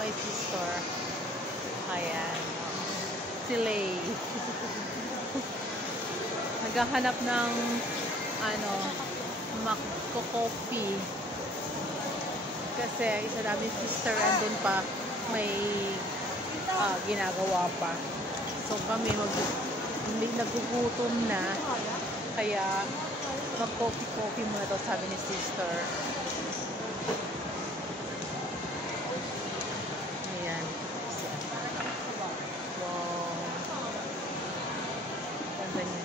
my sister. Ayan. Si Lay. Naghahanap ng magko-coffee. Kasi isa namin sister andun pa may ginagawa pa. So kami nagugutom na. Kaya mag-coffee muna daw sabi ni sister. Ayan. Wow. Ganda niya.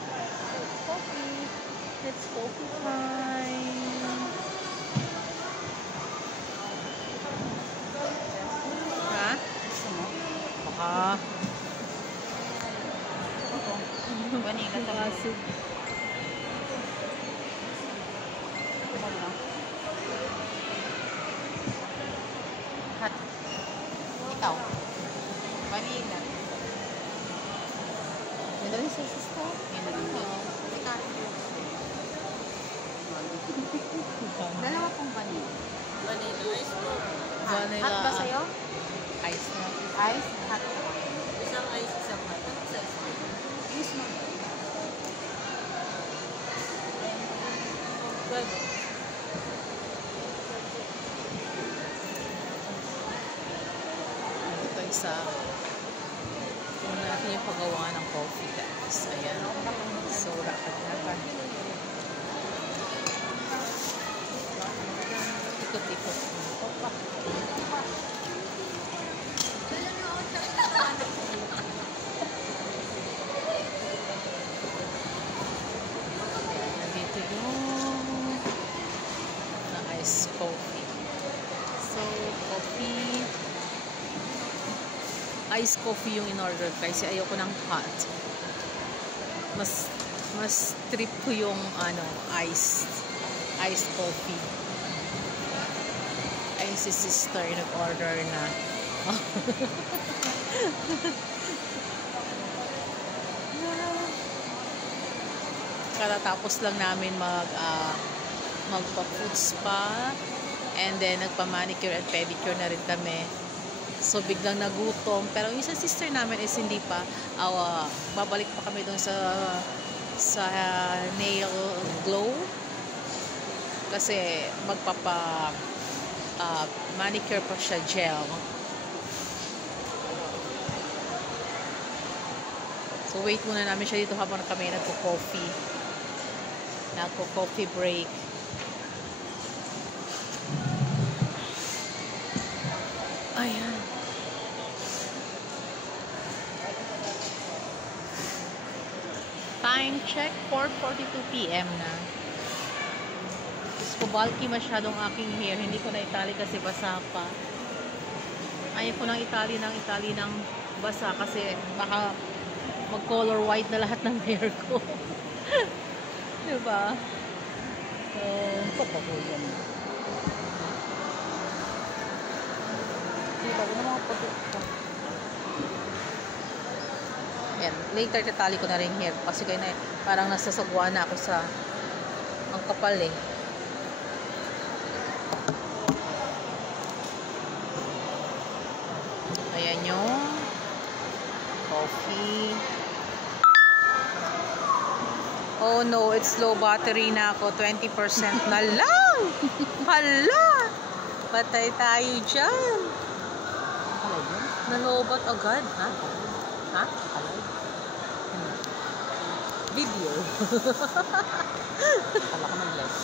It's coffee. It's coffee time. Ha? Baka. Vanilla sa Asig. hot. Ikaw. Vanilla. Yan na rin sa sister. Yan na rin. Dalawa pong vanilla. Vanilla. Hot ba sa'yo? Ice na. Ice? Hot. Isang ice, isang hot. Ano sa ice? Use mo. Good. Ito isa. Tingnan natin yung paggawa ng coffee, guys. Ayan. So, lakad-lakad. Ikot-ikot. Opa. Nandito yung ice coffee. So, coffee. Ice coffee yung in-order kasi ayoko ng hot. Mas trip ko yung iced coffee. Ayun si sister nag-order na. Katatapos lang namin magpa-food spa and then nagpa-manicure and pedicure na rin kami. So biglang nagutom, pero yung sa sister namin is hindi pa. Babalik pa kami doon sa nail glow kasi manicure pa siya gel. So wait muna namin siya dito habang kami nagko-coffee break. Ayan. Time check, 4:42 PM na. Gusto ko bulky masyadong aking hair. Hindi ko na itali kasi basa pa. Ayaw ko nang itali ng basa kasi baka mag-color white na lahat ng hair ko. Diba? So, Papahulan. Diba? Ano mga produkto? ayan. Later, tatali ko na rin hair. Kasi kaya na, parang nasasagwa na ako sa ang kapal eh. Ayan yung coffee. Oh no, it's low battery na ako. 20% na lang! Hala! Patay tayo dyan. Nalobat agad, ha? Ha? Video. Kala ko mag-live.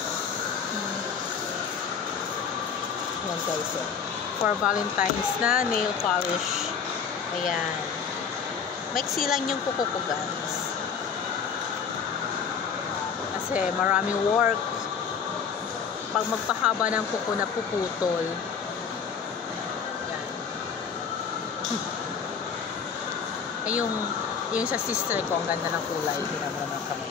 Yan guys. For Valentine's na nail polish. Ayan. Maiksi lang yung kuko ko guys. Kasi maraming work. Pag magpahaba ng kuko na puputol. Ayan. Ay yung sa sister ko, ang ganda ng kulay. Hindi naman ng kamay.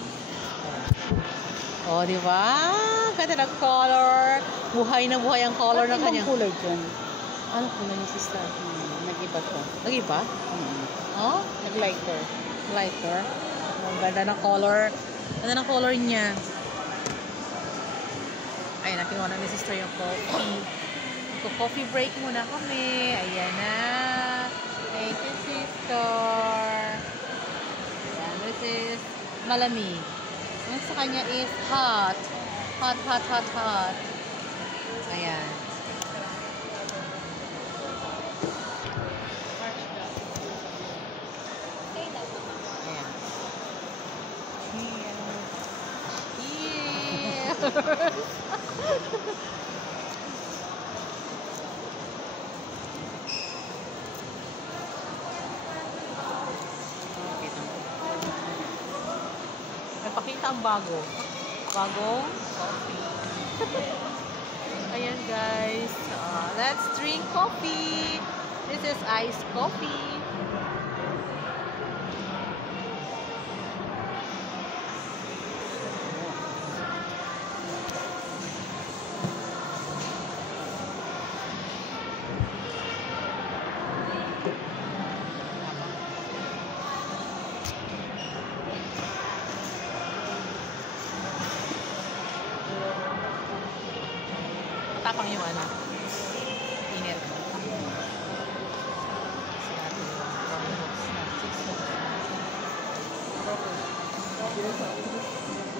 Oh, di ba? Ganda ng color. Buhay na buhay ang color ng kanya. Anong kulay dyan? Ano kulay ni sister? Nag-iba to. Nag-iba? Oh? Nag-lighter. Lighter. Ang ganda ng color. Ganda ng color niya. Ayun, nakinuha na ni sister yung coffee. Magko-coffee break muna kami. Ayan na. Thank you, sister. Ayan, this is malamig. Ang sa kanya is hot. Hot, hot, hot, hot. Ayan. Ayan. Napakita ang bago. Bagong coffee. Ayan guys. Let's drink coffee. This is iced coffee. Tapang yung ano. Init. Kasi natin yung Starbucks na 6.